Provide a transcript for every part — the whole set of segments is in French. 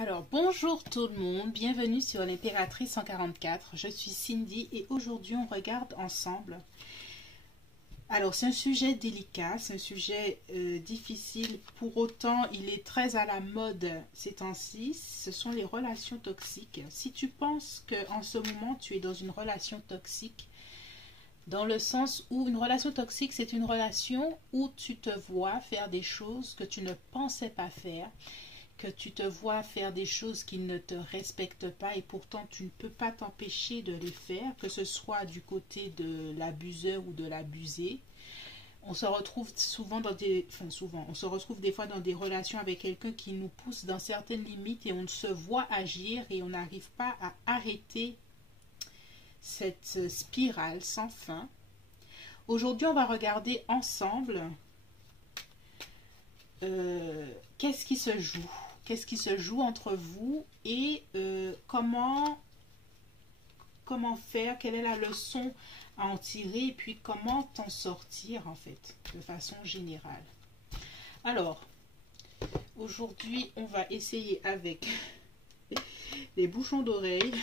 Alors, bonjour tout le monde, bienvenue sur l'Impératrice 144. Je suis Cindy et aujourd'hui on regarde ensemble. Alors, c'est un sujet délicat, c'est un sujet difficile, pour autant il est très à la mode ces temps-ci. Ce sont les relations toxiques. Si tu penses qu'en ce moment tu es dans une relation toxique, dans le sens où une relation toxique, c'est une relation où tu te vois faire des choses que tu ne pensais pas faire, que tu te vois faire des choses qui ne te respectent pas et pourtant tu ne peux pas t'empêcher de les faire, que ce soit du côté de l'abuseur ou de l'abusé. On se retrouve souvent dans des... on se retrouve des fois dans des relations avec quelqu'un qui nous pousse dans certaines limites et on se voit agir et on n'arrive pas à arrêter cette spirale sans fin. Aujourd'hui, on va regarder ensemble qu'est-ce qui se joue. Qu'est-ce qui se joue entre vous et comment faire, quelle est la leçon à en tirer et puis comment t'en sortir en fait, de façon générale. Alors, aujourd'hui, on va essayer avec les bouchons d'oreilles.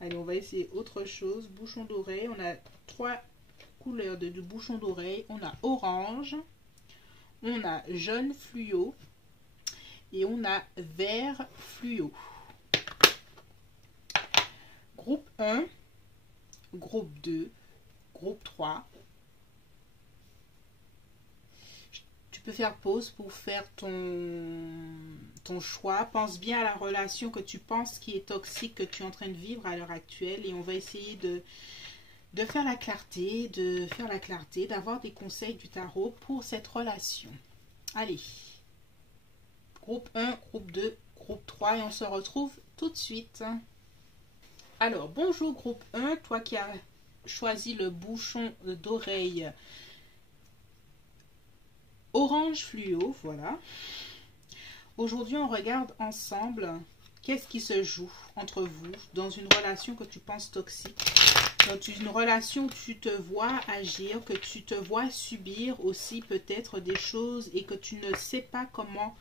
Allez, on va essayer autre chose. Bouchons d'oreilles, on a 3 couleurs de bouchons d'oreilles. On a orange, on a jaune fluo et on a vert fluo. Groupe 1, groupe 2, groupe 3. Tu peux faire pause pour faire ton choix. Pense bien à la relation que tu penses qui est toxique, que tu es en train de vivre à l'heure actuelle. Et on va essayer de faire la clarté, d'avoir des conseils du tarot pour cette relation. Allez, groupe 1, groupe 2, groupe 3 et on se retrouve tout de suite. Alors, bonjour groupe 1, toi qui as choisi le bouchon d'oreille orange fluo, voilà. Aujourd'hui, on regarde ensemble qu'est-ce qui se joue entre vous dans une relation que tu penses toxique. Dans une relation où tu te vois agir, que tu te vois subir aussi peut-être des choses et que tu ne sais pas comment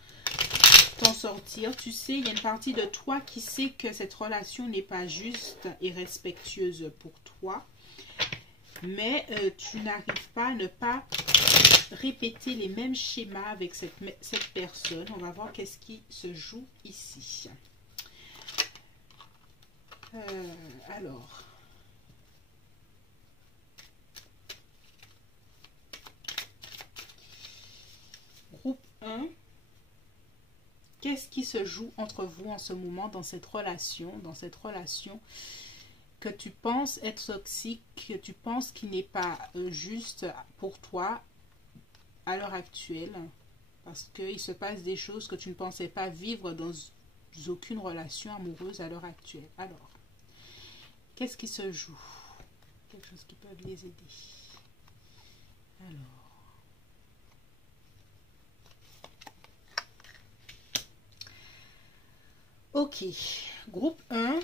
t'en sortir. Tu sais, il y a une partie de toi qui sait que cette relation n'est pas juste et respectueuse pour toi. Mais tu n'arrives pas à ne pas répéter les mêmes schémas avec cette personne. On va voir qu'est-ce qui se joue ici. Alors... Groupe 1, qu'est-ce qui se joue entre vous en ce moment dans cette relation que tu penses être toxique, que tu penses qu'il n'est pas juste pour toi à l'heure actuelle, parce qu'il se passe des choses que tu ne pensais pas vivre dans aucune relation amoureuse à l'heure actuelle. Alors, qu'est-ce qui se joue? Quelque chose qui peut les aider. Alors... Ok, groupe 1,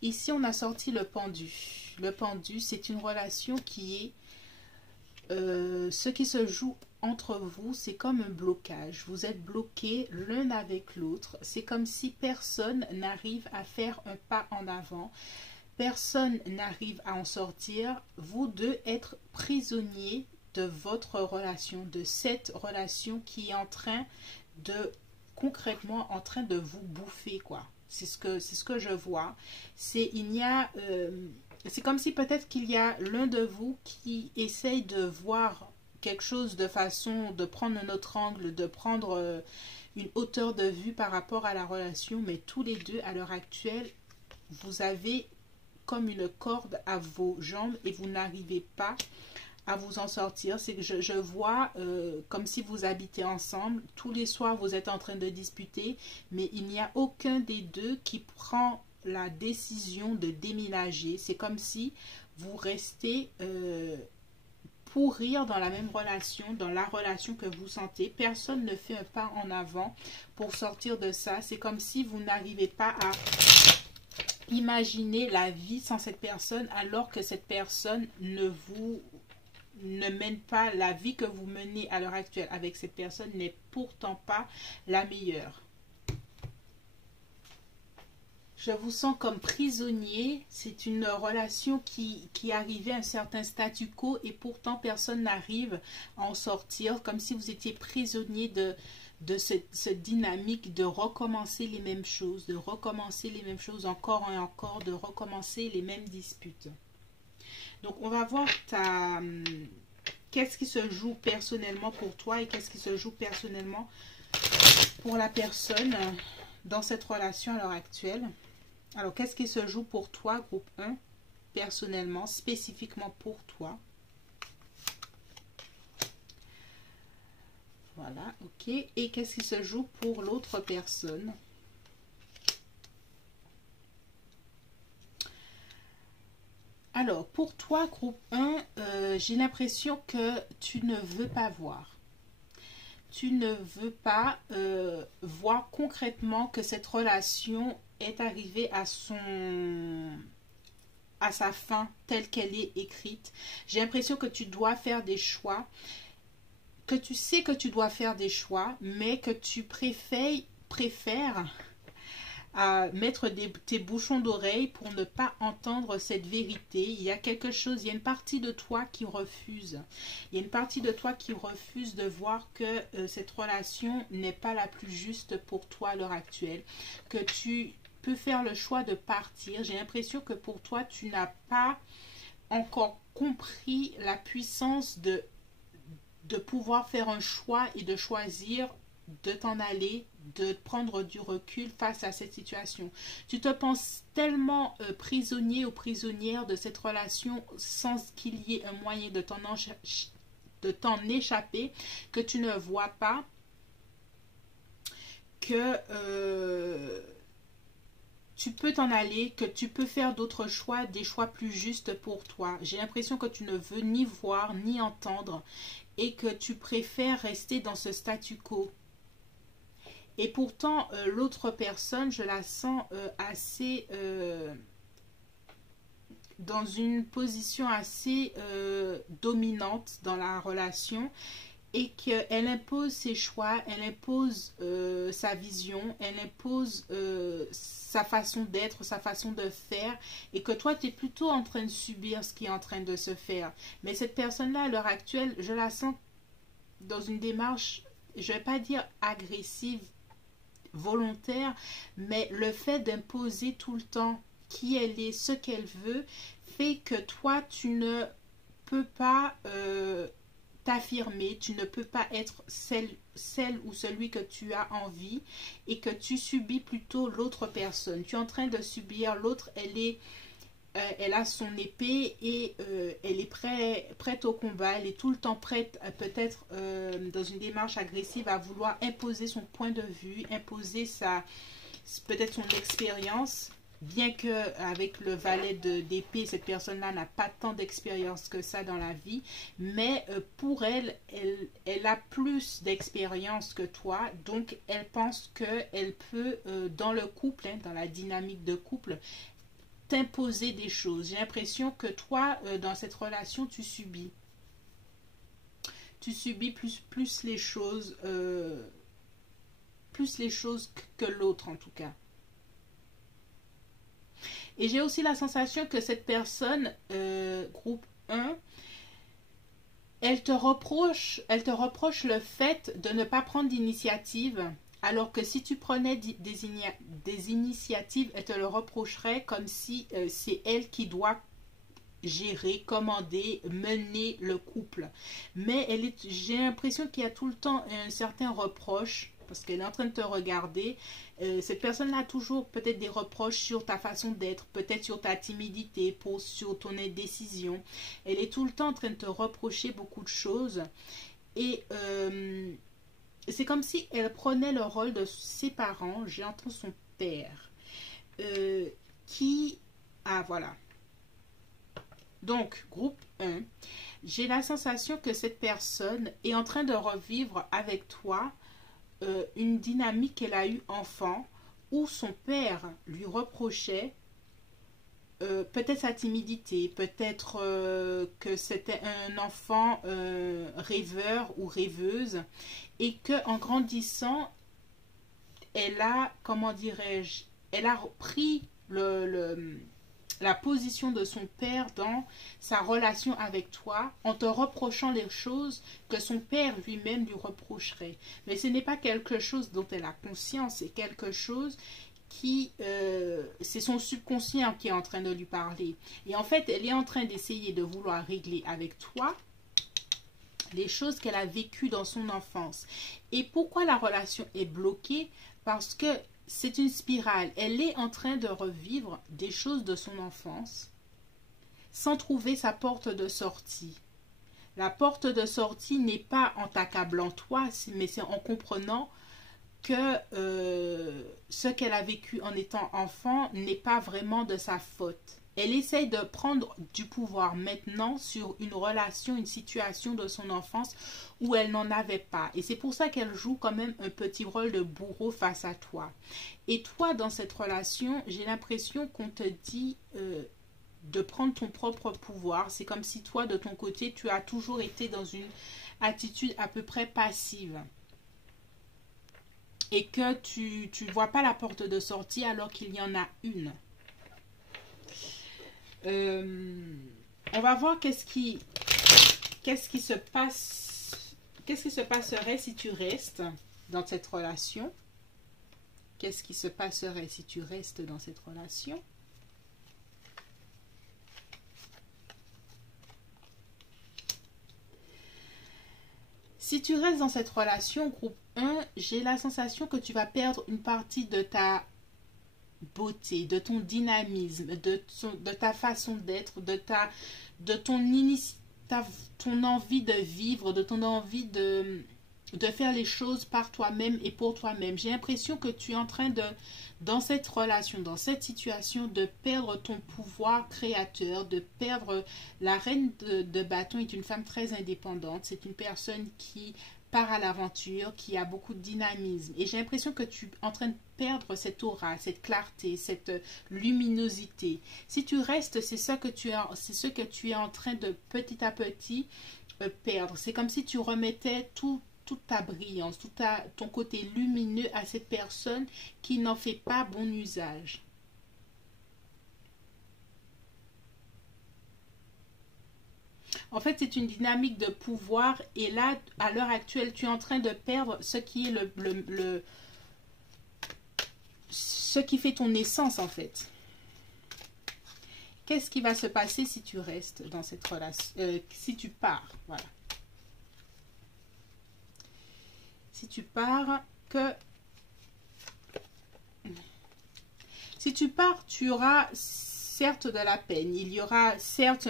ici on a sorti le pendu. Le pendu, c'est une relation qui est... ce qui se joue entre vous, c'est comme un blocage. Vous êtes bloqués l'un avec l'autre. C'est comme si personne n'arrive à faire un pas en avant. Personne n'arrive à en sortir. Vous deux êtes prisonniers de votre relation, de cette relation qui est en train de... concrètement en train de vous bouffer, quoi. C'est ce que je vois. C'est comme si peut-être qu'il y a l'un de vous qui essaye de voir quelque chose de façon, de prendre un autre angle, de prendre une hauteur de vue par rapport à la relation, mais tous les deux, à l'heure actuelle, vous avez comme une corde à vos jambes et vous n'arrivez pas à vous en sortir. C'est que je vois comme si vous habitez ensemble. Tous les soirs, vous êtes en train de disputer, mais il n'y a aucun des deux qui prend la décision de déménager. C'est comme si vous restez pourrir dans la même relation, dans la relation que vous sentez. Personne ne fait un pas en avant pour sortir de ça. C'est comme si vous n'arrivez pas à imaginer la vie sans cette personne, alors que cette personne ne mène pas la vie que vous menez à l'heure actuelle avec cette personne, n'est pourtant pas la meilleure. Je vous sens comme prisonnier. C'est une relation qui arrivait à un certain statu quo et pourtant personne n'arrive à en sortir. Comme si vous étiez prisonnier de cette dynamique de recommencer les mêmes choses, encore et encore, de recommencer les mêmes disputes. Donc on va voir qu'est-ce qui se joue personnellement pour toi et qu'est-ce qui se joue personnellement pour la personne dans cette relation à l'heure actuelle. Alors, qu'est-ce qui se joue pour toi, groupe 1, personnellement, spécifiquement pour toi? Voilà, ok. Et qu'est-ce qui se joue pour l'autre personne? Alors, pour toi, groupe 1, j'ai l'impression que tu ne veux pas voir. Tu ne veux pas voir concrètement que cette relation est arrivée à sa fin telle qu'elle est écrite. J'ai l'impression que tu dois faire des choix, que tu sais que tu dois faire des choix, mais que tu préfères mettre tes bouchons d'oreille pour ne pas entendre cette vérité. Il y a quelque chose, il y a une partie de toi qui refuse. Il y a une partie de toi qui refuse de voir que cette relation n'est pas la plus juste pour toi à l'heure actuelle. Que tu peux faire le choix de partir. J'ai l'impression que pour toi, tu n'as pas encore compris la puissance de pouvoir faire un choix et de choisir de t'en aller, de prendre du recul face à cette situation. Tu te penses tellement prisonnier ou prisonnière de cette relation sans qu'il y ait un moyen de t'en échapper, que tu ne vois pas que tu peux t'en aller, que tu peux faire d'autres choix, des choix plus justes pour toi. J'ai l'impression que tu ne veux ni voir, ni entendre et que tu préfères rester dans ce statu quo. Et pourtant, l'autre personne, je la sens assez dans une position assez dominante dans la relation et qu'elle impose ses choix, elle impose sa vision, elle impose sa façon d'être, sa façon de faire et que toi, tu es plutôt en train de subir ce qui est en train de se faire. Mais cette personne-là, à l'heure actuelle, je la sens dans une démarche, je ne vais pas dire agressive, volontaire, mais le fait d'imposer tout le temps qui elle est, ce qu'elle veut, fait que toi, tu ne peux pas t'affirmer, tu ne peux pas être celle ou celui que tu as envie et que tu subis plutôt l'autre personne. Tu es en train de subir l'autre, elle a son épée et elle est prête au combat, elle est tout le temps prête, peut-être dans une démarche agressive, à vouloir imposer son point de vue, imposer peut-être son expérience, bien que avec le valet d'épée, cette personne-là n'a pas tant d'expérience que ça dans la vie, mais pour elle a plus d'expérience que toi, donc elle pense qu'elle peut, dans le couple, dans la dynamique de couple, t'imposer des choses. J'ai l'impression que toi, dans cette relation, tu subis. Tu subis plus les choses, que l'autre en tout cas. Et j'ai aussi la sensation que cette personne, groupe 1, elle te reproche le fait de ne pas prendre d'initiative. Alors que si tu prenais des initiatives, elle te le reprocherait comme si c'est elle qui doit gérer, commander, mener le couple. Mais j'ai l'impression qu'il y a tout le temps un certain reproche parce qu'elle est en train de te regarder. Cette personne-là a toujours peut-être des reproches sur ta façon d'être, peut-être sur ta timidité, sur ton indécision. Elle est tout le temps en train de te reprocher beaucoup de choses. Et c'est comme si elle prenait le rôle de ses parents, j'entends son père, voilà. Donc, groupe 1, j'ai la sensation que cette personne est en train de revivre avec toi une dynamique qu'elle a eue enfant, où son père lui reprochait peut-être sa timidité, peut-être que c'était un enfant rêveur ou rêveuse, et qu'en grandissant, elle a, comment dirais-je, elle a pris la position de son père dans sa relation avec toi en te reprochant les choses que son père lui-même lui reprocherait. Mais ce n'est pas quelque chose dont elle a conscience, c'est quelque chose qui, c'est son subconscient qui est en train de lui parler. Et en fait, elle est en train d'essayer de vouloir régler avec toi les choses qu'elle a vécues dans son enfance. Et pourquoi la relation est bloquée? Parce que c'est une spirale. Elle est en train de revivre des choses de son enfance sans trouver sa porte de sortie. La porte de sortie n'est pas en t'accablant toi, mais c'est en comprenant que ce qu'elle a vécu en étant enfant n'est pas vraiment de sa faute. Elle essaye de prendre du pouvoir maintenant sur une relation, une situation de son enfance où elle n'en avait pas. Et c'est pour ça qu'elle joue quand même un petit rôle de bourreau face à toi. Et toi, dans cette relation, j'ai l'impression qu'on te dit de prendre ton propre pouvoir. C'est comme si toi, de ton côté, tu as toujours été dans une attitude à peu près passive. Et que tu ne vois pas la porte de sortie alors qu'il y en a une. On va voir qu'est-ce qui se passe, qu'est-ce qui se passerait si tu restes dans cette relation. Qu'est-ce qui se passerait si tu restes dans cette relation? Si tu restes dans cette relation, groupe 1, j'ai la sensation que tu vas perdre une partie de ta beauté, de ton dynamisme, de ta façon d'être, de ton envie de vivre, de ton envie de faire les choses par toi-même et pour toi-même. J'ai l'impression que tu es en train de, dans cette relation, dans cette situation, de perdre ton pouvoir créateur, de perdre. La reine de bâton est une femme très indépendante. C'est une personne qui part à l'aventure, qui a beaucoup de dynamisme. Et j'ai l'impression que tu es en train de perdre cette aura, cette clarté, cette luminosité. Si tu restes, c'est ce que tu es en train de petit à petit perdre. C'est comme si tu remettais toute ta brillance, ton côté lumineux à cette personne qui n'en fait pas bon usage. En fait, c'est une dynamique de pouvoir et là, à l'heure actuelle, tu es en train de perdre ce qui est ce qui fait ton essence, en fait. Qu'est-ce qui va se passer si tu restes dans cette relation, si tu pars, voilà. Si tu pars, si tu pars, tu auras certes de la peine. Il y aura certes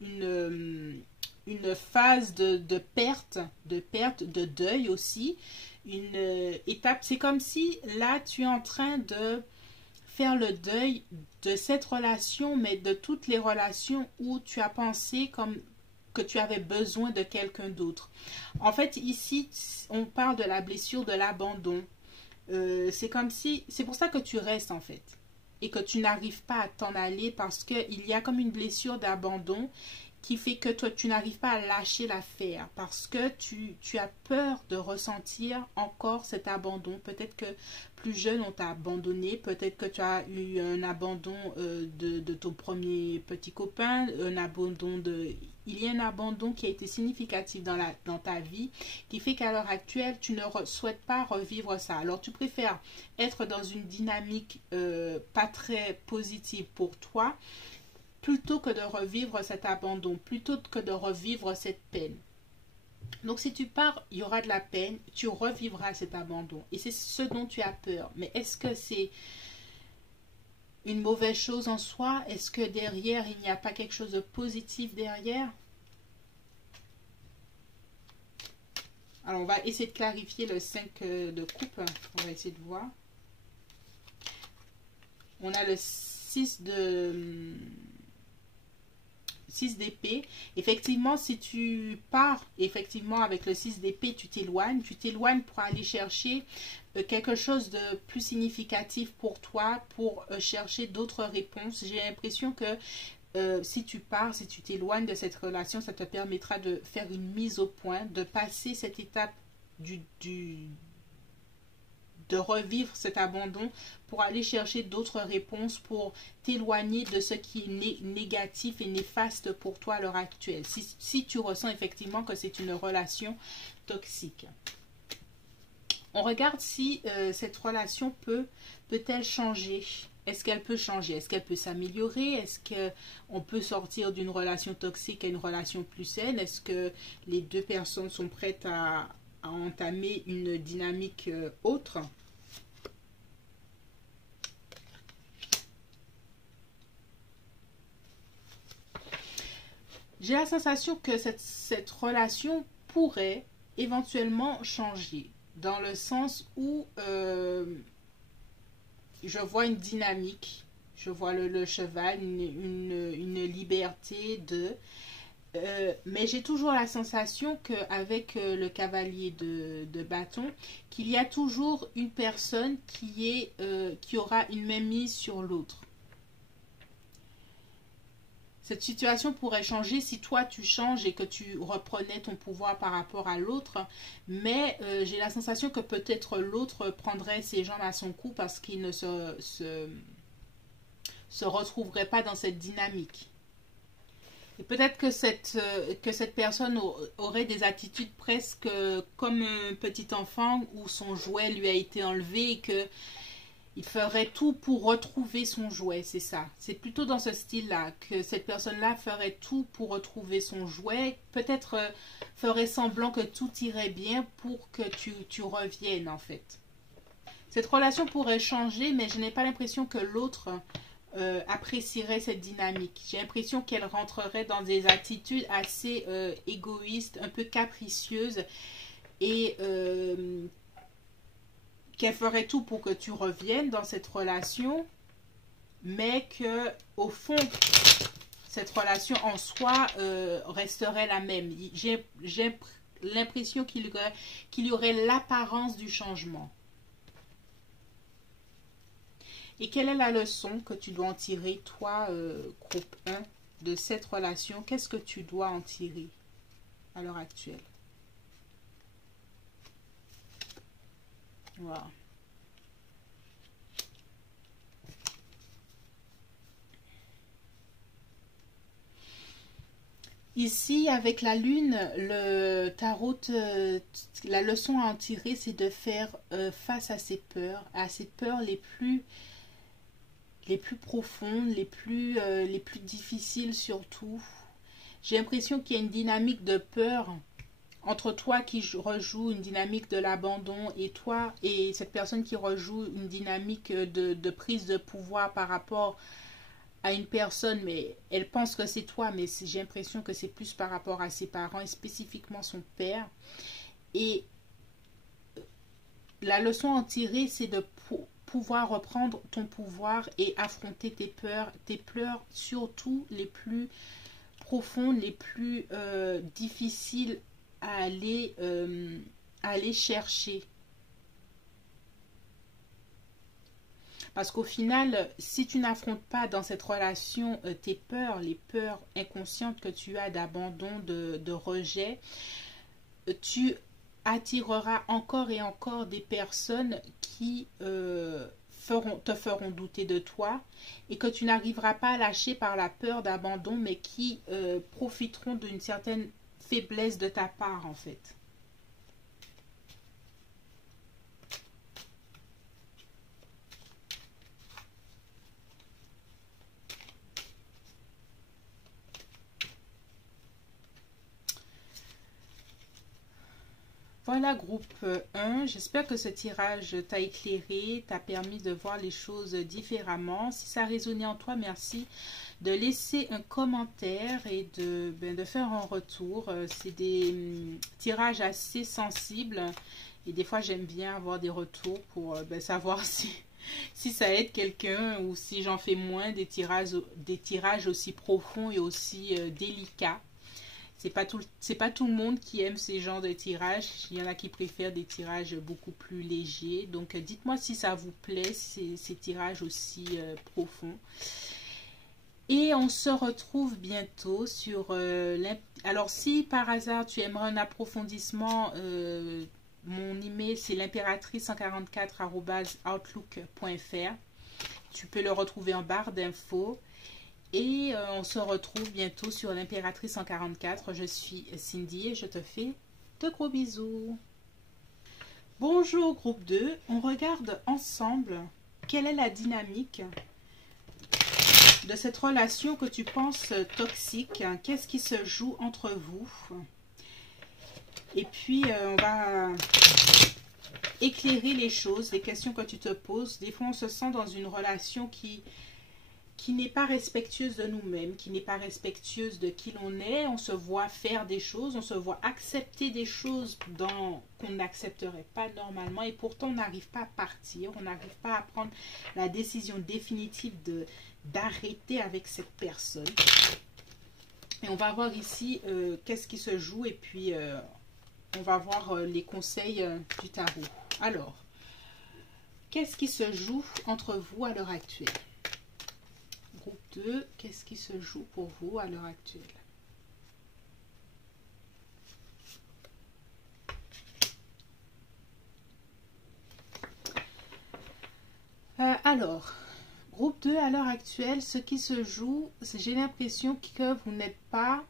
une phase de perte, de deuil aussi. Une étape, c'est comme si là, tu es en train de faire le deuil de cette relation, mais de toutes les relations où tu as pensé comme que tu avais besoin de quelqu'un d'autre. En fait, ici, on parle de la blessure de l'abandon. C'est comme si, c'est pour ça que tu restes en fait. Et que tu n'arrives pas à t'en aller parce qu'il y a comme une blessure d'abandon qui fait que toi, tu n'arrives pas à lâcher l'affaire parce que tu as peur de ressentir encore cet abandon. Peut-être que plus jeune, on t'a abandonné. Peut-être que tu as eu un abandon de ton premier petit copain, un abandon de... Il y a un abandon qui a été significatif dans ta vie qui fait qu'à l'heure actuelle, tu ne souhaites pas revivre ça. Alors, tu préfères être dans une dynamique pas très positive pour toi plutôt que de revivre cet abandon, plutôt que de revivre cette peine. Donc si tu pars, il y aura de la peine, tu revivras cet abandon. Et c'est ce dont tu as peur. Mais est-ce que c'est une mauvaise chose en soi? Est-ce que derrière, il n'y a pas quelque chose de positif derrière? Alors on va essayer de clarifier le 5 de coupe. On va essayer de voir. On a le 6 d'épée. Effectivement, si tu pars, effectivement, avec le 6 d'épée, tu t'éloignes pour aller chercher quelque chose de plus significatif pour toi, pour chercher d'autres réponses. J'ai l'impression que si tu pars, si tu t'éloignes de cette relation, ça te permettra de faire une mise au point, de passer cette étape de de revivre cet abandon pour aller chercher d'autres réponses, pour t'éloigner de ce qui est négatif et néfaste pour toi à l'heure actuelle. Si tu ressens effectivement que c'est une relation toxique. On regarde si cette relation peut-elle changer. Est-ce qu'elle peut changer? Est-ce qu'elle peut s'améliorer? Est-ce qu'on peut sortir d'une relation toxique à une relation plus saine? Est-ce que les deux personnes sont prêtes à entamer une dynamique autre? J'ai la sensation que cette relation pourrait éventuellement changer, dans le sens où je vois une dynamique, je vois le cheval, une liberté de... mais j'ai toujours la sensation qu'avec le cavalier de bâton, qu'il y a toujours une personne qui aura une mainmise sur l'autre. Cette situation pourrait changer si toi tu changes et que tu reprenais ton pouvoir par rapport à l'autre, mais j'ai la sensation que peut-être l'autre prendrait ses jambes à son cou parce qu'il ne se retrouverait pas dans cette dynamique. Et peut-être que cette personne aurait des attitudes presque comme un petit enfant où son jouet lui a été enlevé et que il ferait tout pour retrouver son jouet, c'est ça. C'est plutôt dans ce style-là que cette personne-là ferait tout pour retrouver son jouet. Peut-être ferait semblant que tout irait bien pour que tu reviennes, en fait. Cette relation pourrait changer, mais je n'ai pas l'impression que l'autre apprécierait cette dynamique. J'ai l'impression qu'elle rentrerait dans des attitudes assez égoïstes, un peu capricieuses et... qu'elle ferait tout pour que tu reviennes dans cette relation, mais que au fond, cette relation en soi resterait la même. J'ai l'impression qu'il y aurait l'apparence du changement. Et quelle est la leçon que tu dois en tirer, toi, groupe 1, de cette relation? Qu'est-ce que tu dois en tirer à l'heure actuelle? Voilà. Ici, avec la lune, le tarot, la leçon à en tirer, c'est de faire face à ces peurs les plus profondes, les plus difficiles surtout. J'ai l'impression qu'il y a une dynamique de peur entre toi qui rejoue une dynamique de l'abandon et toi et cette personne qui rejoue une dynamique de prise de pouvoir par rapport à une personne, mais elle pense que c'est toi, mais j'ai l'impression que c'est plus par rapport à ses parents et spécifiquement son père. Et la leçon à en tirer, c'est de pouvoir reprendre ton pouvoir et affronter tes pleurs surtout les plus profondes, les plus difficiles à aller chercher. Parce qu'au final, si tu n'affrontes pas dans cette relation tes peurs, les peurs inconscientes que tu as d'abandon, de rejet, tu attireras encore et encore des personnes qui te feront douter de toi et que tu n'arriveras pas à lâcher par la peur d'abandon, mais qui profiteront d'une certaine faiblesse de ta part en fait. Voilà groupe 1, j'espère que ce tirage t'a éclairé, t'a permis de voir les choses différemment. Si ça a résonné en toi, merci de laisser un commentaire et de faire un retour. C'est des tirages assez sensibles et des fois j'aime bien avoir des retours pour savoir si ça aide quelqu'un ou si j'en fais moins des tirages aussi profonds et aussi délicats. C'est pas tout le monde qui aime ces genres de tirages. Il y en a qui préfèrent des tirages beaucoup plus légers. Donc, dites-moi si ça vous plaît, ces tirages aussi profonds. Et on se retrouve bientôt sur... Alors, si par hasard tu aimerais un approfondissement mon email, c'est l'impératrice144@outlook.fr. Tu peux le retrouver en barre d'infos. Et on se retrouve bientôt sur l'impératrice 144. Je suis Cindy et je te fais de gros bisous. Bonjour groupe 2. On regarde ensemble quelle est la dynamique de cette relation que tu penses toxique. Qu'est-ce qui se joue entre vous? Et puis, on va éclairer les choses, les questions que tu te poses. Des fois, on se sent dans une relation qui n'est pas respectueuse de nous-mêmes, qui n'est pas respectueuse de qui l'on est. On se voit faire des choses, on se voit accepter des choses qu'on n'accepterait pas normalement. Et pourtant, on n'arrive pas à partir, on n'arrive pas à prendre la décision définitive d'arrêter avec cette personne. Et on va voir ici qu'est-ce qui se joue et puis on va voir les conseils du tarot. Alors, qu'est-ce qui se joue entre vous à l'heure actuelle? Groupe 2, qu'est-ce qui se joue pour vous à l'heure actuelle? Alors, groupe 2, à l'heure actuelle, ce qui se joue, j'ai l'impression que vous n'êtes pas...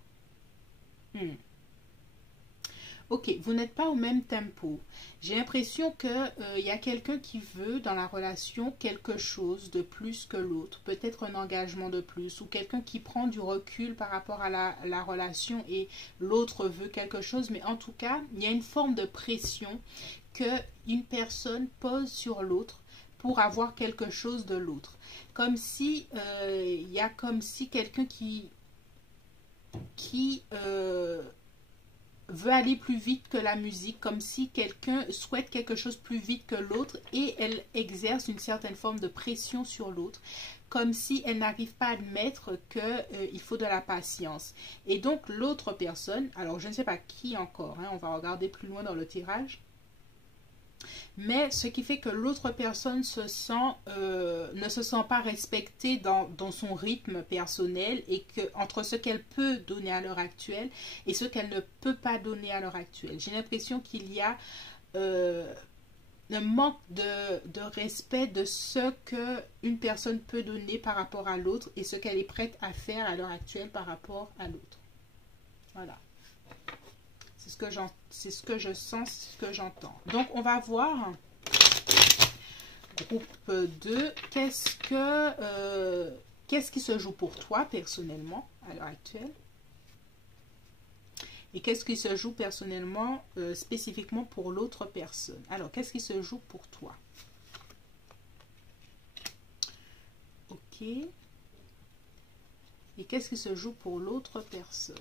Ok, vous n'êtes pas au même tempo. J'ai l'impression qu'il y a quelqu'un qui veut dans la relation quelque chose de plus que l'autre. Peut-être un engagement de plus ou quelqu'un qui prend du recul par rapport à la relation et l'autre veut quelque chose. Mais en tout cas, il y a une forme de pression qu'une personne pose sur l'autre pour avoir quelque chose de l'autre. Comme si il y a comme si quelqu'un qui veut aller plus vite que la musique, comme si quelqu'un souhaite quelque chose plus vite que l'autre et elle exerce une certaine forme de pression sur l'autre, comme si elle n'arrive pas à admettre qu'il faut de la patience. Et donc l'autre personne, alors je ne sais pas qui encore, on va regarder plus loin dans le tirage, mais ce qui fait que l'autre personne ne se sent pas respectée dans son rythme personnel et que entre ce qu'elle peut donner à l'heure actuelle et ce qu'elle ne peut pas donner à l'heure actuelle. J'ai l'impression qu'il y a un manque de respect de ce qu'une personne peut donner par rapport à l'autre et ce qu'elle est prête à faire à l'heure actuelle par rapport à l'autre. Voilà. C'est ce que je sens, c'est ce que j'entends. Donc, on va voir, groupe 2, qu'est-ce qui se joue pour toi personnellement à l'heure actuelle? Et qu'est-ce qui se joue personnellement, spécifiquement pour l'autre personne? Alors, qu'est-ce qui se joue pour toi? Ok. Et qu'est-ce qui se joue pour l'autre personne?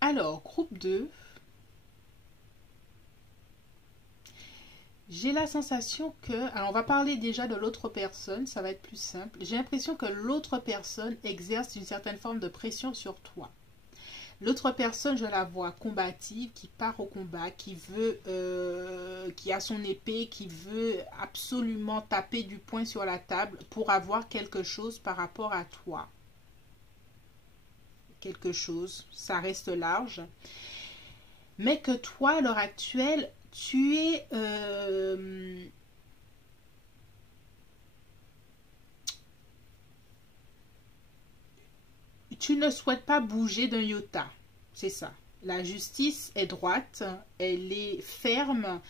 Alors, groupe 2, j'ai la sensation que... Alors, on va parler déjà de l'autre personne, ça va être plus simple. J'ai l'impression que l'autre personne exerce une certaine forme de pression sur toi. L'autre personne, je la vois combative, qui part au combat, qui veut, qui a son épée, qui veut absolument taper du poing sur la table pour avoir quelque chose par rapport à toi. Quelque chose, ça reste large, mais que toi à l'heure actuelle tu es tu ne souhaites pas bouger d'un iota, c'est ça. La justice est droite, elle est ferme.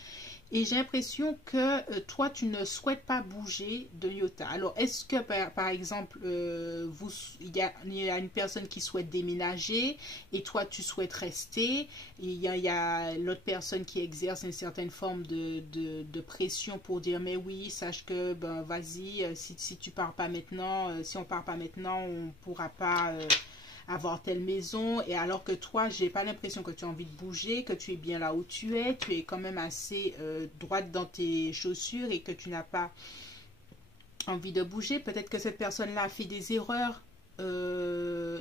Et j'ai l'impression que toi, tu ne souhaites pas bouger de iota. Alors, est-ce que, par exemple, il y a une personne qui souhaite déménager et toi, tu souhaites rester? Il y a l'autre personne qui exerce une certaine forme de pression pour dire, mais oui, sache que, ben, vas-y, si tu pars pas maintenant, si on part pas maintenant, on pourra pas... avoir telle maison, et alors que toi, j'ai pas l'impression que tu as envie de bouger, que tu es bien là où tu es quand même assez droite dans tes chaussures et que tu n'as pas envie de bouger. Peut-être que cette personne-là a fait des erreurs,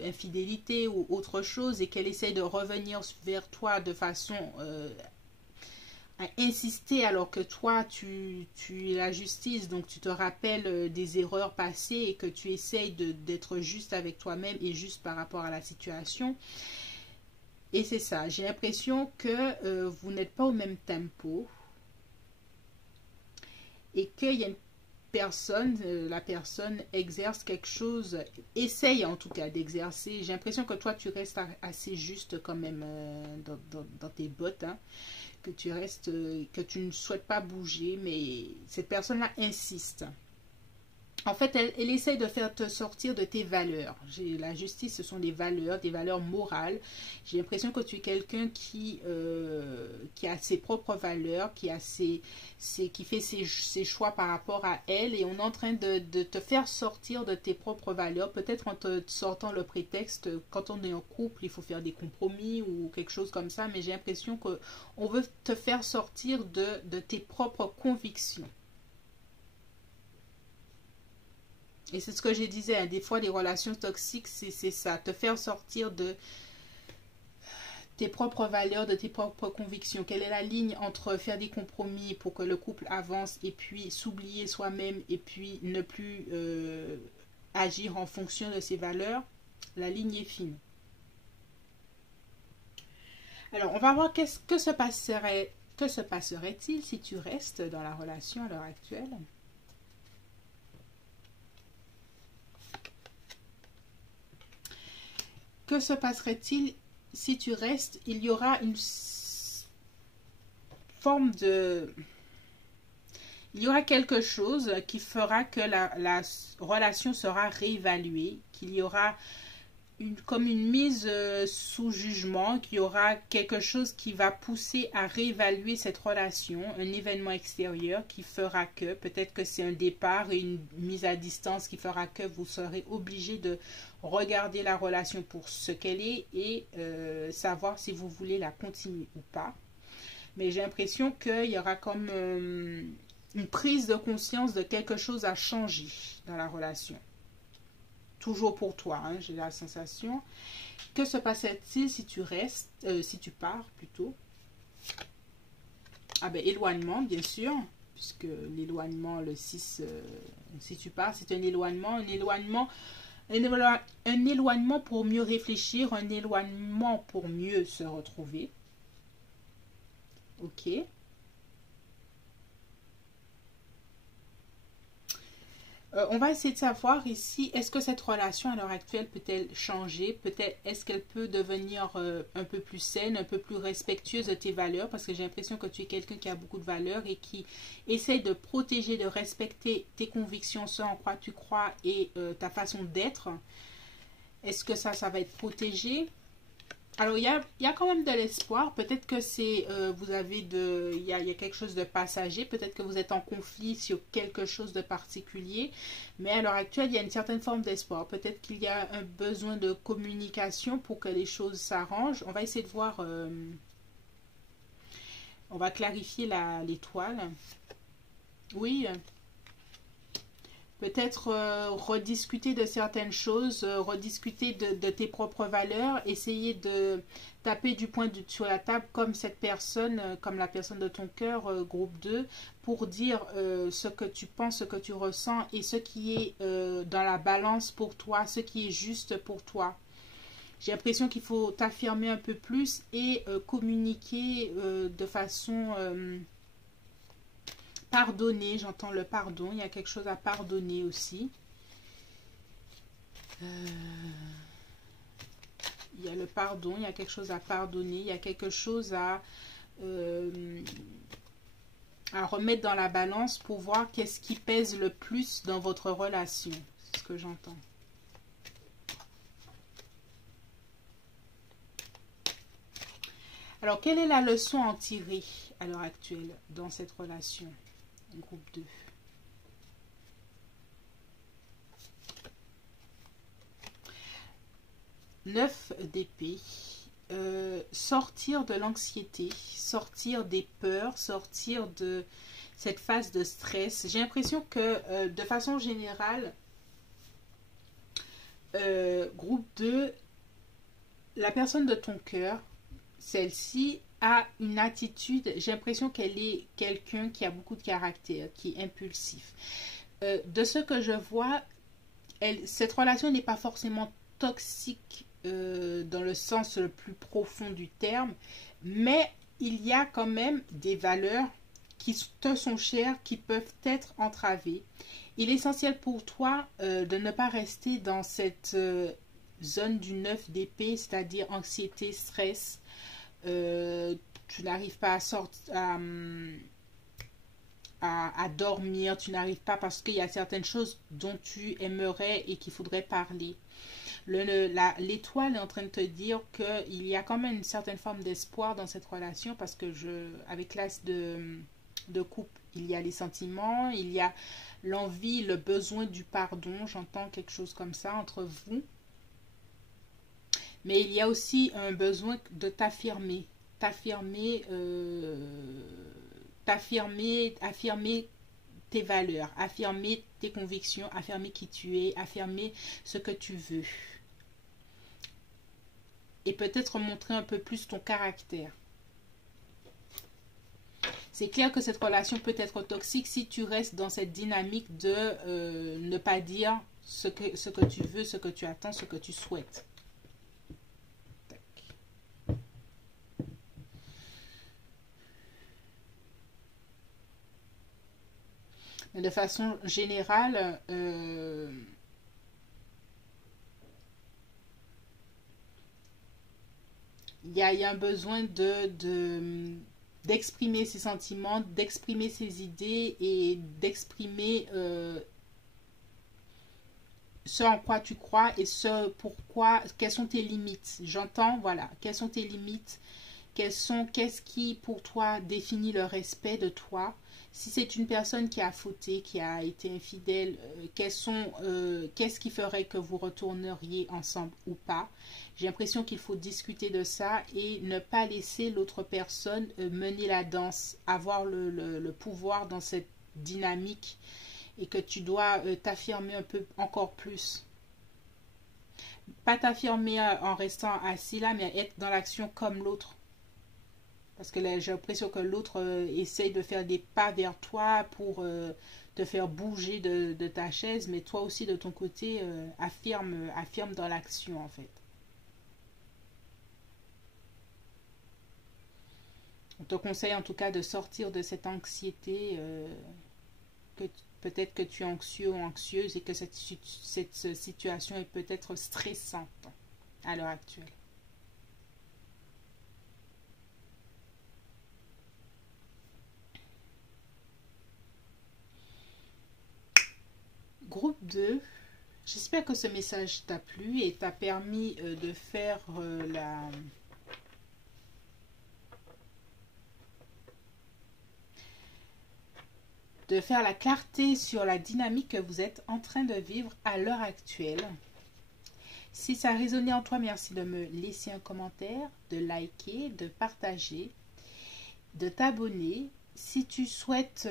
infidélité ou autre chose, et qu'elle essaye de revenir vers toi de façon à insister alors que toi, tu es la justice, donc tu te rappelles des erreurs passées et que tu essayes d'être juste avec toi-même et juste par rapport à la situation. Et c'est ça, j'ai l'impression que vous n'êtes pas au même tempo et qu'il y a une personne, la personne exerce quelque chose, essaye en tout cas d'exercer. J'ai l'impression que toi, tu restes assez juste quand même dans tes bottes, hein, que tu restes, que tu ne souhaites pas bouger, mais cette personne-là insiste. En fait, elle essaye de faire te sortir de tes valeurs. La justice, ce sont des valeurs morales. J'ai l'impression que tu es quelqu'un qui a ses propres valeurs, qui fait ses choix par rapport à elle. Et on est en train de te faire sortir de tes propres valeurs. Peut-être en te sortant le prétexte, quand on est en couple, il faut faire des compromis ou quelque chose comme ça. Mais j'ai l'impression qu'on veut te faire sortir de tes propres convictions. Et c'est ce que je disais, hein, des fois les relations toxiques, c'est ça, te faire sortir de tes propres valeurs, de tes propres convictions. Quelle est la ligne entre faire des compromis pour que le couple avance et puis s'oublier soi-même et puis ne plus agir en fonction de ses valeurs? La ligne est fine. Alors, on va voir que se passerait-il si tu restes dans la relation à l'heure actuelle. Que se passerait-il si tu restes? Il y aura une forme de... Il y aura quelque chose qui fera que la relation sera réévaluée, qu'il y aura comme une mise sous jugement, qu'il y aura quelque chose qui va pousser à réévaluer cette relation, un événement extérieur qui fera que, peut-être que c'est un départ et une mise à distance qui fera que vous serez obligé de regarder la relation pour ce qu'elle est et savoir si vous voulez la continuer ou pas. Mais j'ai l'impression qu'il y aura comme une prise de conscience de quelque chose à changer dans la relation. Toujours pour toi, hein, j'ai la sensation. Que se passerait-il si tu restes, si tu pars plutôt? Ah ben, éloignement, bien sûr, puisque l'éloignement, le 6, si tu pars, c'est un éloignement pour mieux réfléchir, un éloignement pour mieux se retrouver. Ok. On va essayer de savoir ici, est-ce que cette relation à l'heure actuelle peut-elle changer? Peut-être, est-ce qu'elle peut devenir un peu plus saine, un peu plus respectueuse de tes valeurs? Parce que j'ai l'impression que tu es quelqu'un qui a beaucoup de valeurs et qui essaye de protéger, de respecter tes convictions, ce en quoi tu crois et ta façon d'être. Est-ce que ça va être protégé? Alors, il y a quand même de l'espoir. Peut-être que c'est, il y a quelque chose de passager. Peut-être que vous êtes en conflit sur quelque chose de particulier. Mais à l'heure actuelle, il y a une certaine forme d'espoir. Peut-être qu'il y a un besoin de communication pour que les choses s'arrangent. On va essayer de voir. On va clarifier l'étoile. Oui. Peut-être rediscuter de certaines choses, rediscuter de tes propres valeurs, essayer de taper du poing sur la table comme cette personne, comme la personne de ton cœur, groupe 2, pour dire ce que tu penses, ce que tu ressens et ce qui est dans la balance pour toi, ce qui est juste pour toi. J'ai l'impression qu'il faut t'affirmer un peu plus et communiquer de façon... pardonner, j'entends le pardon, il y a quelque chose à pardonner aussi. Il y a le pardon, il y a quelque chose à pardonner, il y a quelque chose à remettre dans la balance pour voir qu'est-ce qui pèse le plus dans votre relation. C'est ce que j'entends. Alors, quelle est la leçon à en tirer à l'heure actuelle dans cette relation? Groupe 2. Neuf d'épée. Sortir de l'anxiété, sortir des peurs, sortir de cette phase de stress. J'ai l'impression que de façon générale, groupe 2, la personne de ton cœur, celle-ci a une attitude, j'ai l'impression qu'elle est quelqu'un qui a beaucoup de caractère, qui est impulsif. De ce que je vois, cette relation n'est pas forcément toxique dans le sens le plus profond du terme, mais il y a quand même des valeurs qui te sont chères, qui peuvent être entravées. Il est essentiel pour toi de ne pas rester dans cette zone du 9 d'épée, c'est-à-dire anxiété, stress. Tu n'arrives pas à sortir, à dormir, tu n'arrives pas parce qu'il y a certaines choses dont tu aimerais et qu'il faudrait parler. L'étoile est en train de te dire qu'il y a quand même une certaine forme d'espoir dans cette relation parce que avec l'as de coupe, il y a les sentiments, il y a l'envie, le besoin du pardon, j'entends quelque chose comme ça entre vous. Mais il y a aussi un besoin de t'affirmer, affirmer tes valeurs, affirmer tes convictions, affirmer qui tu es, affirmer ce que tu veux. Et peut-être montrer un peu plus ton caractère. C'est clair que cette relation peut être toxique si tu restes dans cette dynamique de ne pas dire ce que tu veux, ce que tu attends, ce que tu souhaites. Mais de façon générale, il y a un besoin d'exprimer ses sentiments, d'exprimer ses idées et d'exprimer ce en quoi tu crois et quelles sont tes limites. J'entends, voilà, quelles sont tes limites, qu'est-ce qui pour toi définit le respect de toi. Si c'est une personne qui a fauté, qui a été infidèle, qu'est-ce qui ferait que vous retourneriez ensemble ou pas? J'ai l'impression qu'il faut discuter de ça et ne pas laisser l'autre personne mener la danse, avoir le pouvoir dans cette dynamique et que tu dois t'affirmer un peu encore plus. Pas t'affirmer en restant assis là, mais être dans l'action comme l'autre. Parce que là, j'ai l'impression que l'autre essaye de faire des pas vers toi pour te faire bouger de ta chaise, mais toi aussi de ton côté, affirme dans l'action en fait. On te conseille en tout cas de sortir de cette anxiété, que peut-être que tu es anxieux ou anxieuse et que cette situation est peut-être stressante à l'heure actuelle. Groupe 2, j'espère que ce message t'a plu et t'a permis de faire la clarté sur la dynamique que vous êtes en train de vivre à l'heure actuelle. Si ça a résonné en toi, merci de me laisser un commentaire, de liker, de partager, de t'abonner. Si tu souhaites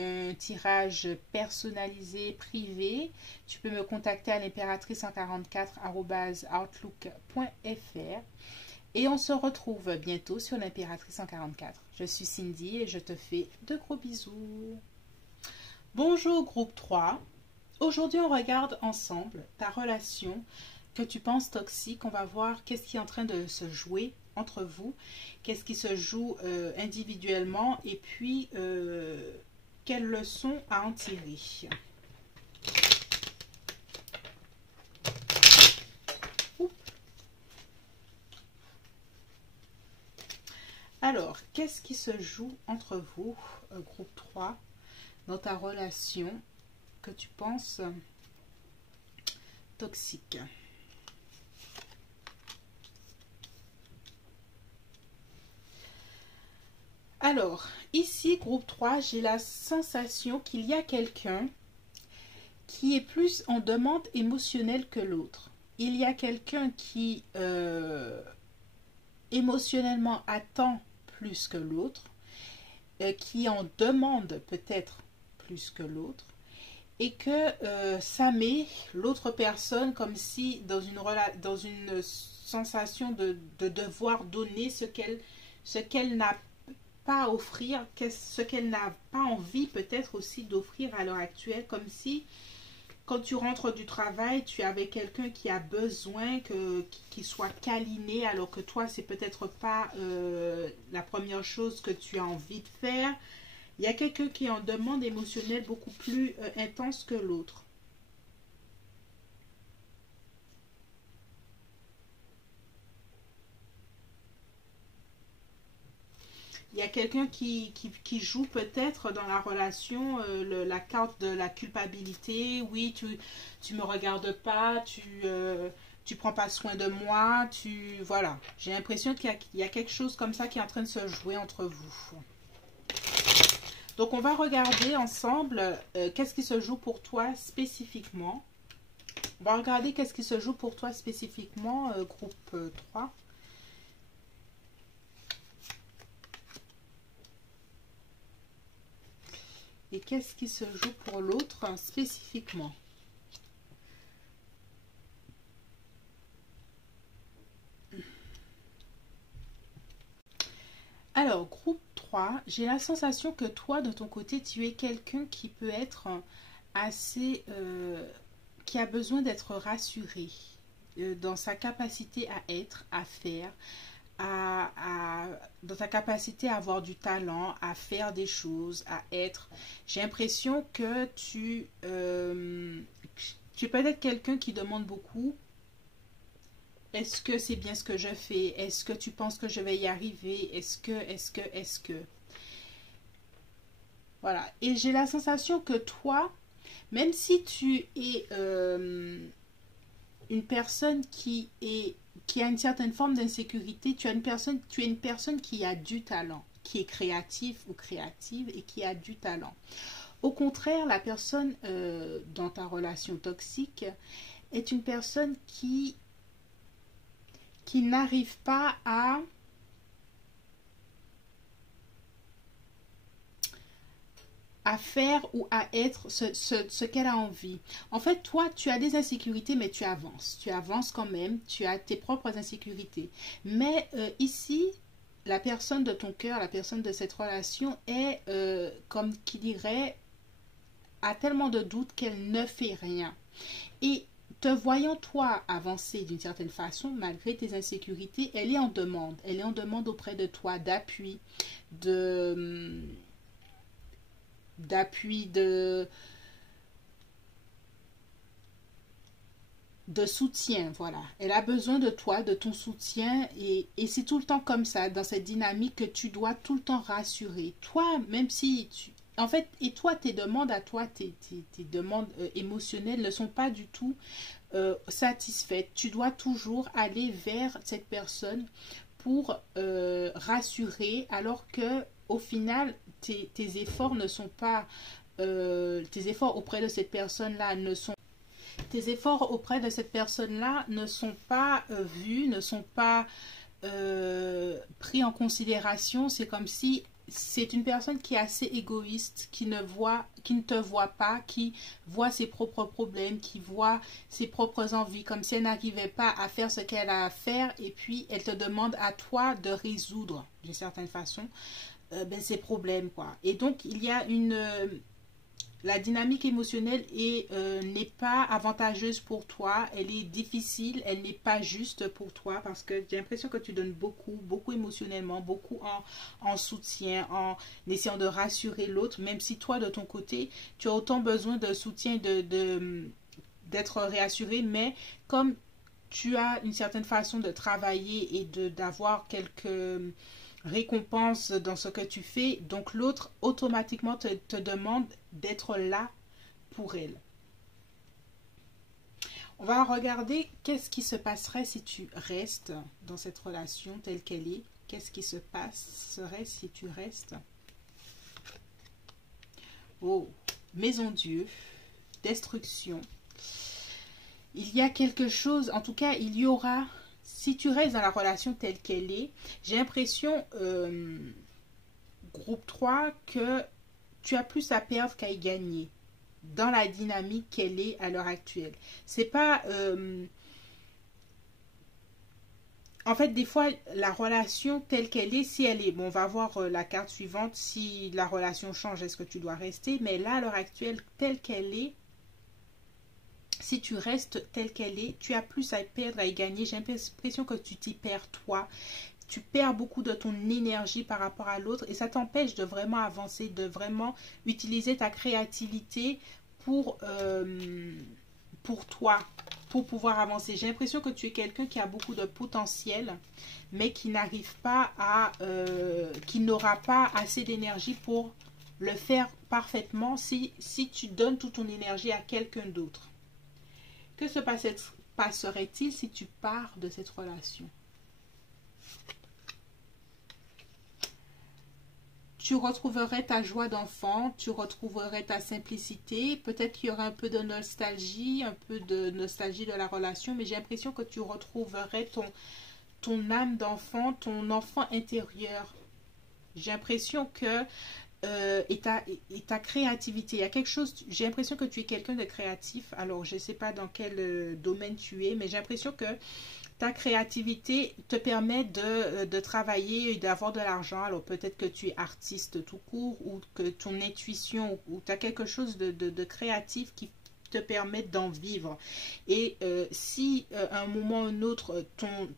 un tirage personnalisé, privé, tu peux me contacter à l'impératrice144@outlook.fr et on se retrouve bientôt sur l'impératrice 144. Je suis Cindy et je te fais de gros bisous. Bonjour groupe 3. Aujourd'hui, on regarde ensemble ta relation que tu penses toxique. On va voir qu'est-ce qui est en train de se jouer entre vous, qu'est-ce qui se joue individuellement et puis quelles leçons à en tirer. Alors, qu'est-ce qui se joue entre vous, groupe 3, dans ta relation que tu penses toxique? Alors, ici, groupe 3, j'ai la sensation qu'il y a quelqu'un qui est plus en demande émotionnelle que l'autre. Il y a quelqu'un qui émotionnellement attend plus que l'autre, qui en demande peut-être plus que l'autre, et que ça met l'autre personne comme si dans une sensation de devoir donner ce qu'elle n'a pas à offrir, ce qu'elle n'a pas envie peut-être aussi d'offrir à l'heure actuelle, comme si quand tu rentres du travail, tu es avec quelqu'un qui a besoin qu'il soit câliné, alors que toi, c'est peut-être pas la première chose que tu as envie de faire. Il y a quelqu'un qui est en demande émotionnelle beaucoup plus intense que l'autre. Il y a quelqu'un qui joue peut-être dans la relation la carte de la culpabilité. Oui, tu me regardes pas, tu prends pas soin de moi, voilà. J'ai l'impression qu'il y a quelque chose comme ça qui est en train de se jouer entre vous. Donc, on va regarder ensemble qu'est-ce qui se joue pour toi spécifiquement. On va regarder qu'est-ce qui se joue pour toi spécifiquement, groupe 3. Et qu'est-ce qui se joue pour l'autre spécifiquement? Alors, groupe 3, j'ai la sensation que toi, de ton côté, tu es quelqu'un qui peut être assez... qui a besoin d'être rassuré dans sa capacité à être, à faire, dans ta capacité à avoir du talent, à faire des choses, à être. J'ai l'impression que tu es peut-être quelqu'un qui demande beaucoup. Est-ce que c'est bien ce que je fais? Est-ce que tu penses que je vais y arriver? Est-ce que... Voilà. Et j'ai la sensation que toi, même si tu es une personne qui a une certaine forme d'insécurité, tu es une personne qui a du talent, qui est créatif ou créative et qui a du talent. Au contraire, la personne dans ta relation toxique est une personne qui n'arrive pas à faire ou à être ce qu'elle a envie. En fait, toi, tu as des insécurités, mais tu avances. Tu avances quand même, tu as tes propres insécurités. Mais ici, la personne de ton cœur, la personne de cette relation est, comme qui dirait, a tellement de doutes qu'elle ne fait rien. Et te voyant toi avancer d'une certaine façon, malgré tes insécurités, elle est en demande. Elle est en demande auprès de toi d'appui, de soutien, voilà. Elle a besoin de toi, de ton soutien, et c'est tout le temps comme ça, dans cette dynamique que tu dois tout le temps rassurer. Toi, même si tu... En fait, et toi, tes demandes à toi, tes demandes émotionnelles ne sont pas du tout satisfaites. Tu dois toujours aller vers cette personne pour rassurer, alors que au final, tes efforts ne sont pas... tes efforts auprès de cette personne-là ne sont... Tes efforts auprès de cette personne-là ne sont pas vus, ne sont pas pris en considération. C'est comme si c'est une personne qui est assez égoïste, qui ne te voit pas, qui voit ses propres problèmes, qui voit ses propres envies, comme si elle n'arrivait pas à faire ce qu'elle a à faire, et puis elle te demande à toi de résoudre, d'une certaine façon, ses problèmes, quoi. Et donc, il y a la dynamique émotionnelle n'est pas avantageuse pour toi, elle est difficile, elle n'est pas juste pour toi, parce que j'ai l'impression que tu donnes beaucoup émotionnellement, beaucoup en soutien, en essayant de rassurer l'autre, même si toi, de ton côté, tu as autant besoin de soutien, d'être réassuré, mais comme tu as une certaine façon de travailler et d'avoir quelques récompense dans ce que tu fais, donc l'autre automatiquement te demande d'être là pour elle. On va regarder qu'est-ce qui se passerait si tu restes dans cette relation telle qu'elle est. Qu'est-ce qui se passerait si tu restes? Oh, maison Dieu, destruction. Il y a quelque chose, en tout cas, il y aura... Si tu restes dans la relation telle qu'elle est, j'ai l'impression, groupe 3, que tu as plus à perdre qu'à y gagner dans la dynamique qu'elle est à l'heure actuelle. C'est pas... En fait, des fois, la relation telle qu'elle est, si elle est... Bon, on va voir la carte suivante, si la relation change, est-ce que tu dois rester? Mais là, à l'heure actuelle, telle qu'elle est, si tu restes telle qu'elle est, tu as plus à perdre, à y gagner. J'ai l'impression que tu t'y perds toi. Tu perds beaucoup de ton énergie par rapport à l'autre et ça t'empêche de vraiment avancer, de vraiment utiliser ta créativité pour toi, pour pouvoir avancer. J'ai l'impression que tu es quelqu'un qui a beaucoup de potentiel, mais qui n'arrive pas à... qui n'aura pas assez d'énergie pour le faire parfaitement si tu donnes toute ton énergie à quelqu'un d'autre. Que se passerait-il si tu pars de cette relation? Tu retrouverais ta joie d'enfant, tu retrouverais ta simplicité. Peut-être qu'il y aurait un peu de nostalgie de la relation, mais j'ai l'impression que tu retrouverais ton âme d'enfant, ton enfant intérieur. J'ai l'impression que et ta créativité, il y a quelque chose, j'ai l'impression que tu es quelqu'un de créatif. Alors, je ne sais pas dans quel domaine tu es, mais j'ai l'impression que ta créativité te permet de travailler et d'avoir de l'argent. Alors peut-être que tu es artiste tout court ou que ton intuition ou tu as quelque chose de créatif qui te permet d'en vivre. Et si à un moment ou un autre,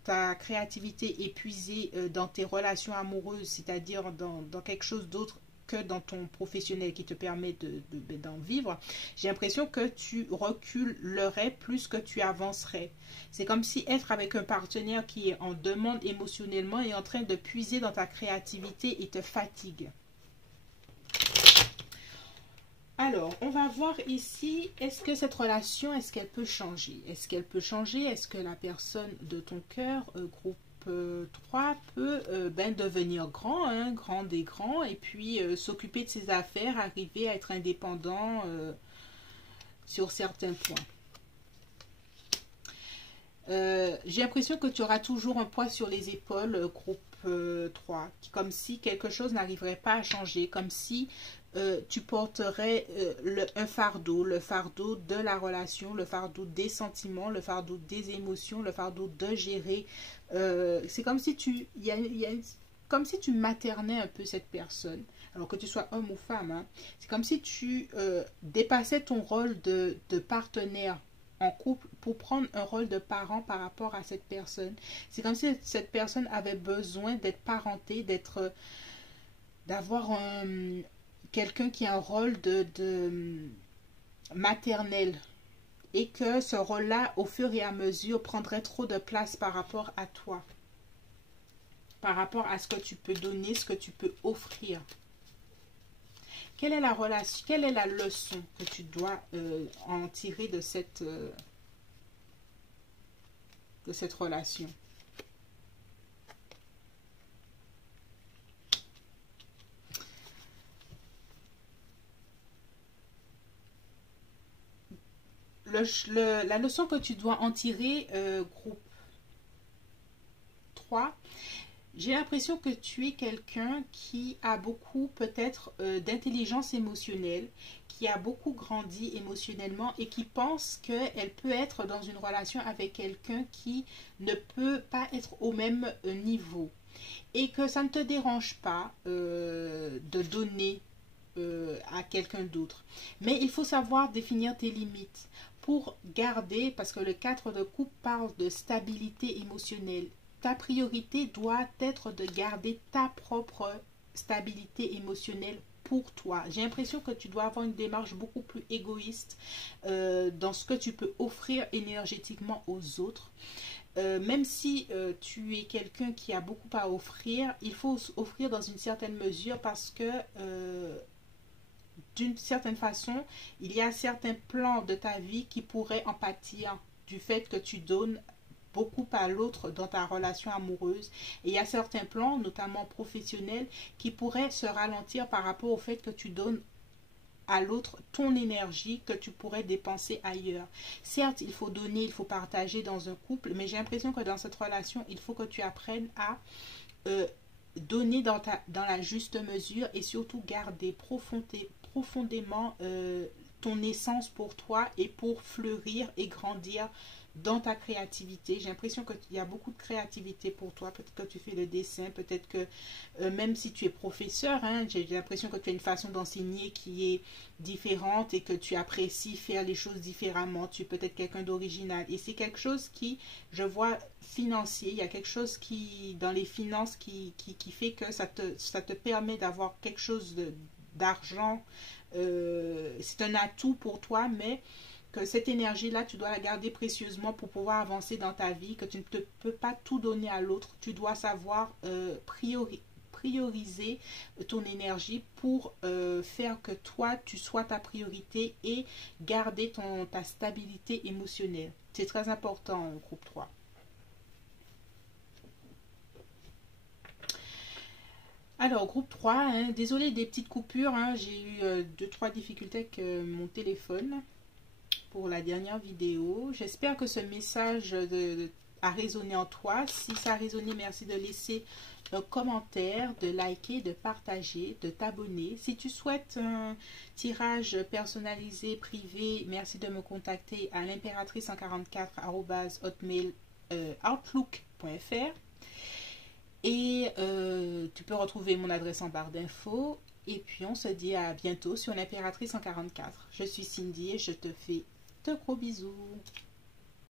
ta créativité est puisée dans tes relations amoureuses, c'est-à-dire dans quelque chose d'autre que dans ton professionnel qui te permet d'en vivre, j'ai l'impression que tu reculerais plus que tu avancerais. C'est comme si être avec un partenaire qui est en demande émotionnellement est en train de puiser dans ta créativité et te fatigue. Alors, on va voir ici, est-ce que cette relation, est-ce qu'elle peut changer? Est-ce qu'elle peut changer? Est-ce que la personne de ton cœur, groupe 3, peut devenir grand des grands, et puis s'occuper de ses affaires, arriver à être indépendant sur certains points? J'ai l'impression que tu auras toujours un poids sur les épaules, groupe 3, comme si quelque chose n'arriverait pas à changer, comme si tu porterais un fardeau, le fardeau de la relation, le fardeau des sentiments, le fardeau des émotions, le fardeau de gérer. C'est comme si comme si tu maternais un peu cette personne, alors que tu sois homme ou femme. Hein. C'est comme si tu dépassais ton rôle de partenaire en couple pour prendre un rôle de parent par rapport à cette personne. C'est comme si cette personne avait besoin d'être parentée, d'avoir quelqu'un qui a un rôle de maternel, et que ce rôle-là, au fur et à mesure, prendrait trop de place par rapport à toi, par rapport à ce que tu peux donner, ce que tu peux offrir. Quelle est la relation, quelle est la leçon que tu dois en tirer de cette relation? La leçon que tu dois en tirer, groupe 3, j'ai l'impression que tu es quelqu'un qui a beaucoup peut-être d'intelligence émotionnelle, qui a beaucoup grandi émotionnellement et qui pense qu'elle peut être dans une relation avec quelqu'un qui ne peut pas être au même niveau. Et que ça ne te dérange pas de donner à quelqu'un d'autre. Mais il faut savoir définir tes limites pour garder, parce que le 4 de coupe parle de stabilité émotionnelle. Ta priorité doit être de garder ta propre stabilité émotionnelle pour toi. J'ai l'impression que tu dois avoir une démarche beaucoup plus égoïste dans ce que tu peux offrir énergétiquement aux autres. Même si tu es quelqu'un qui a beaucoup à offrir, il faut offrir dans une certaine mesure, parce que d'une certaine façon, il y a certains plans de ta vie qui pourraient en pâtir du fait que tu donnes beaucoup à l'autre dans ta relation amoureuse. Et il y a certains plans, notamment professionnels, qui pourraient se ralentir par rapport au fait que tu donnes à l'autre ton énergie que tu pourrais dépenser ailleurs. Certes, il faut donner, il faut partager dans un couple, mais j'ai l'impression que dans cette relation, il faut que tu apprennes à donner dans la juste mesure, et surtout garder profondément ton essence pour toi et pour fleurir et grandir dans ta créativité. J'ai l'impression qu'il y a beaucoup de créativité pour toi. Peut-être que tu fais le dessin, peut-être que même si tu es professeur, hein, j'ai l'impression que tu as une façon d'enseigner qui est différente et que tu apprécies faire les choses différemment. Tu es peut-être quelqu'un d'original. Et c'est quelque chose qui, je vois, financier. Il y a quelque chose qui, dans les finances, qui fait que ça te permet d'avoir quelque chose d'argent. C'est un atout pour toi, mais que cette énergie-là, tu dois la garder précieusement pour pouvoir avancer dans ta vie, que tu ne peux pas tout donner à l'autre. Tu dois savoir prioriser ton énergie pour faire que toi, tu sois ta priorité et garder ta stabilité émotionnelle. C'est très important, groupe 3. Alors, groupe 3, hein, désolé des petites coupures, hein, j'ai eu 2-3 difficultés avec mon téléphone pour la dernière vidéo. J'espère que ce message a résonné en toi. Si ça a résonné, merci de laisser un commentaire, de liker, de partager, de t'abonner. Si tu souhaites un tirage personnalisé, privé, merci de me contacter à l'impératrice144@outlook.fr. Et tu peux retrouver mon adresse en barre d'infos. Et puis on se dit à bientôt sur l'Impératrice 144. Je suis Cindy et je te fais de gros bisous.